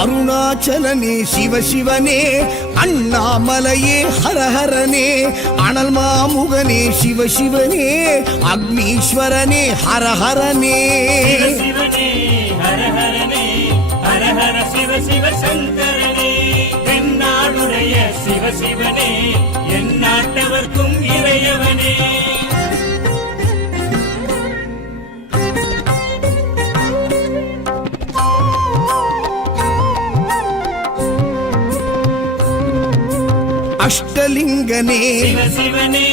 அருணாச்சலனே சிவசிவனே, அண்ணாமலையே ஹரஹரனே, அனல் மாமுகனே சிவசிவனே, அக்னீஸ்வரனே ஹரஹரனே. சிவசிவனே ஹரஹரனே, ஹரஹர சிவ சிவ சங்கரனே, தென்னாடுடைய சிவசிவனே, என் நாட்டவர்க்கும் இறையவனே. அஷ்டலிங்கனே சிவசிவனே,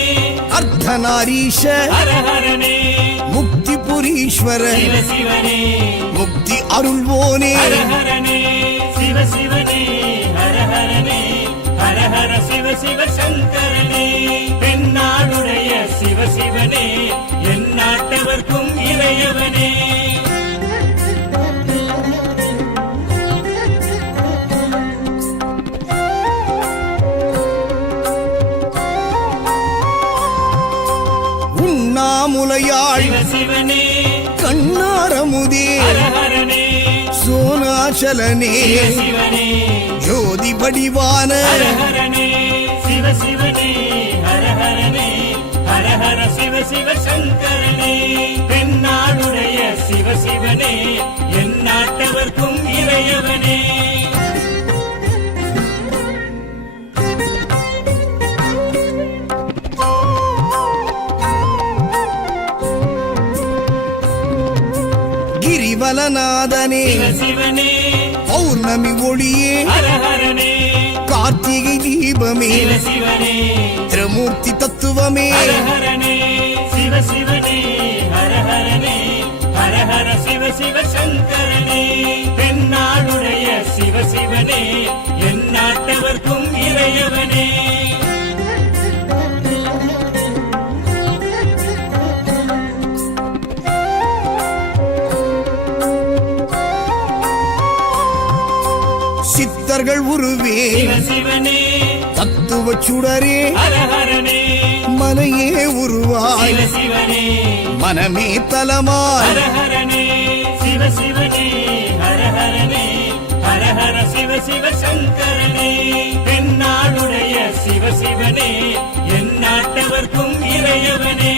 அர்த்தநாரீஷ ஹரஹரனே, முக்திபுரீஸ்வர சிவசிவனே, முக்தி அருள்வோனே. ஹரஹரனே சிவசிவனே, ஹரஹரனே, ஹரஹர சிவ சிவ சங்கரனே, தென்னாடுடைய சிவசிவனே, என் நாட்டவர்க்கும் இறையவனே. உண்ணாமுலையாள் சிவசிவனே, கண்ணாரமுதே ஹரஹரனே, சோனாச்சலனே சிவசிவனே, ஜோதி வடிவான ஹரஹரனே சிவசிவனே, ஹரஹரனே, ஹரஹர சிவ சிவ சங்கரனே, தென்னாடுடைய சிவசிவனே, என் நாட்டவர்க்கும் இறையவனே. கிரிவலநாதனே சிவசிவனே, பௌர்ணமி ஒளியே ஹரஹரனே, கார்த்திகை தீபமே சிவசிவனே, திரமூர்த்தி தத்துவமே. ஹரஹரனே சிவசிவனே, ஹரஹரனே, ஹரஹர சிவ சிவ சங்கரனே, தென்னாடுடைய சிவசிவனே, என் நாட்டவர்க்கும் இறையவனே. சித்தர்கள் உருவே சிவசிவனே, தத்துவ சுடரே ஹரஹரனே, மனையே உருவாய் சிவசிவனே, மனமே தலமாய். ஹரஹரனே சிவசிவனே, ஹரஹரனே, ஹரஹர சிவ சிவ சங்கரனே, தென்னாடுடைய சிவசிவனே, என் நாட்டவர்க்கும் இறையவனே.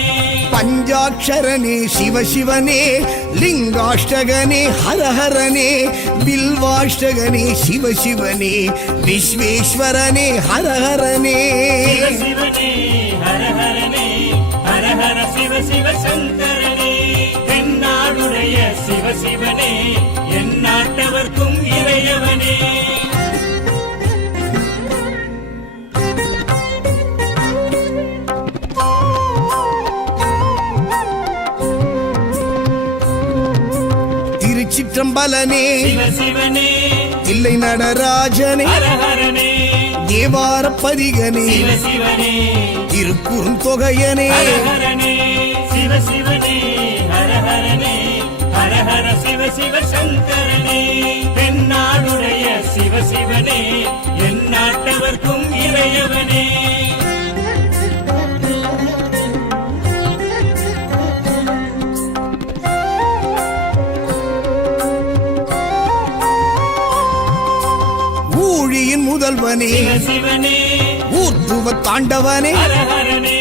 பஞ்சாட்சரனே சிவசிவனே, லிங்காஷ்டகனே ஹரஹரனே, பில்வாஷ்டகனே சிவசிவனே, விஸ்வேஸ்வரனே ஹரஹரனே. சிவசிவனே, ஹரஹரனே, ஹரஹர சிவ சிவ சங்கரனே, தென்னாடுடைய சிவசிவனே, என் நாட்டவர்க்கும் இறையவனே. திருச்சிற்றம்பலனே சிவசிவனே, தில்லை நடராஜனே, ஹரஹரனே, தேவார பதிகனே, சிவசிவனே, திருக்குறுந்தொகையனே. ஹரஹரனே சிவசிவனே, ஹரஹரனே, ஹரஹர சிவ சிவ சங்கரனே, தென்னாடுடைய சிவசிவனே, என் நாட்டவர்க்கும் இறையவனே. ஊழியின் முதல்வனே சிவசிவனே, ஊர்த்துவ தாண்டவனே, ஹரஹரனே,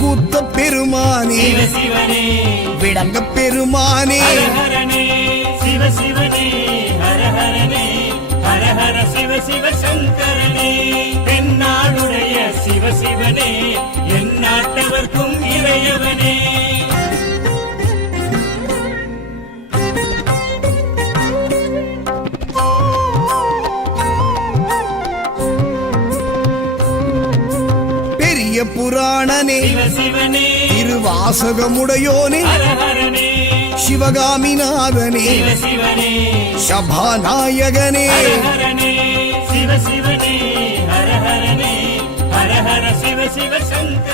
கூத்த பெருமானே, சிவசிவனே, விடங்க பெருமானே. ஹரஹரனே சிவசிவனே, ஹரஹரனே, ஹரஹர சிவ சிவ சங்கரனே, தென்னாடுடைய சிவசிவனே, என் நாட்டவர்க்கும் இறையவனே. பெரிய புராணனே சிவசிவனே, திருவாசகமுடையோனே, ஹரஹரனே, சிவகாமிநாதனே, சிவசிவனே, சபாநாயகனே. ஹரஹரனே சிவசிவனே, ஹரஹரனே, ஹரஹர சிவ சிவ சங்கரனே,